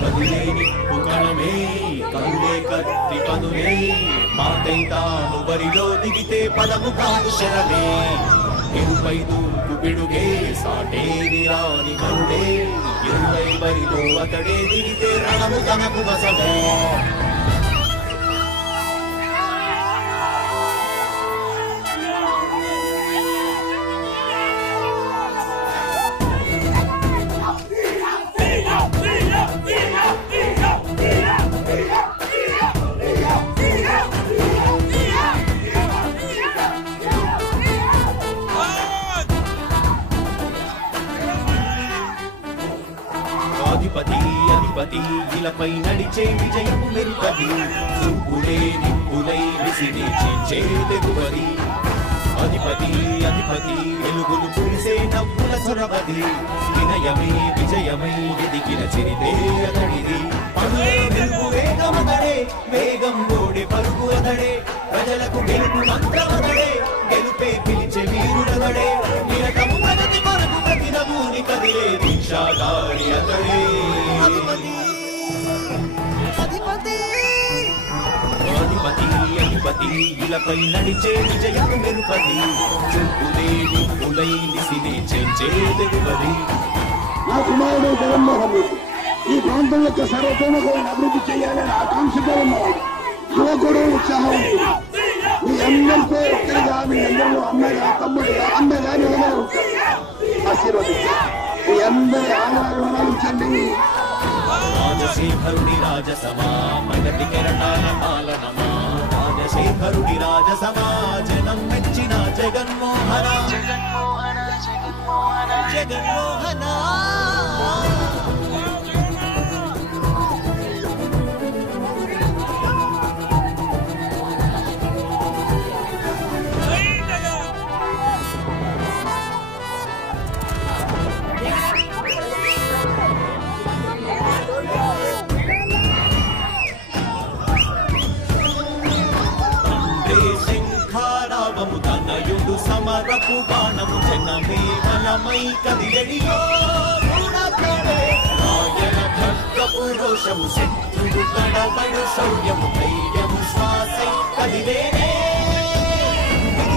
కదిలేని పుకణమే కరుడే కత్తి పదునే మాటై తాను బరిలో దిగితే పదము కాదు శరమే ఇరుపై దూకు పిడుగే సాటేది రాని కరుడే ఇరుపై బరిలో అతడే దిగితే రణము తనకు వసమే అధిపతి ఇలపై నడిచే విజయము మెరుపది చూపులే నిప్పులై విసిరి చేదెగువది అధిపతి వెలుగులు కురిసే నవ్వుల చొరవది వినయమే విజయమై ఎదిగిన చిరితే అతడిది వెలుగు వేగమదడే వేగం ఓడే పరుగు అతడే ప్రజలకు గెలుపు మంత్రమదడే గెలుపే పిలిచే వీరుడదడే నిరతము ప్రగతి కొరకు ప్రతి నభూని కదిలే దీక్షాగారి అతడే అధిపతి ఇలపై నడిచే విజయము మెరుపది చూపులే నిప్పులై నిసిని చేదెగువది నా కుమారుడు జగన్మోహన్ రెడ్డి ఈ ప్రాంతం యొక్క సర్వతోముఖమైన అభివృద్ధి చేయాలని ఆకాంక్షతో ఉన్నవాడు యువకుడు ఉత్సాహం ఉంటుంది మీ అందరితో ఒక్కరిగా మీ అందరిలో అమ్మగా తమ్ముడిగా అన్నగాని ఉంటారు ఆశీర్వదించారు మీ అందరి ఆనందించండి రాజశేఖరుడి రాజసమా మగటి కెరటాల పాలనమా రాజశేఖరుడి రాజసమా జనం మెచ్చిన జగన్మోహన జగన్మోహన జగన్మోహన సమరపు బాణము జనమే బలమై కదిలెడియో ఆయన భక్తపు రోషము శత్రువు కడబడు శౌర్యము ధైర్యము శ్వాసై కదిలేనే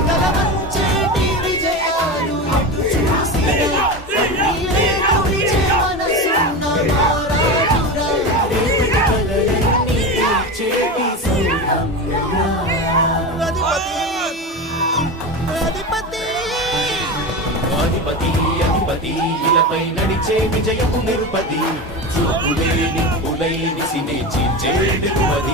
కలవంచేటి విజయాలు ఎటు చూసినా మనసున్న అధిపతి ఇలపై నడిచే విజయము నిరుపది చూపులే నిప్పులై నిసినే చేదెగువది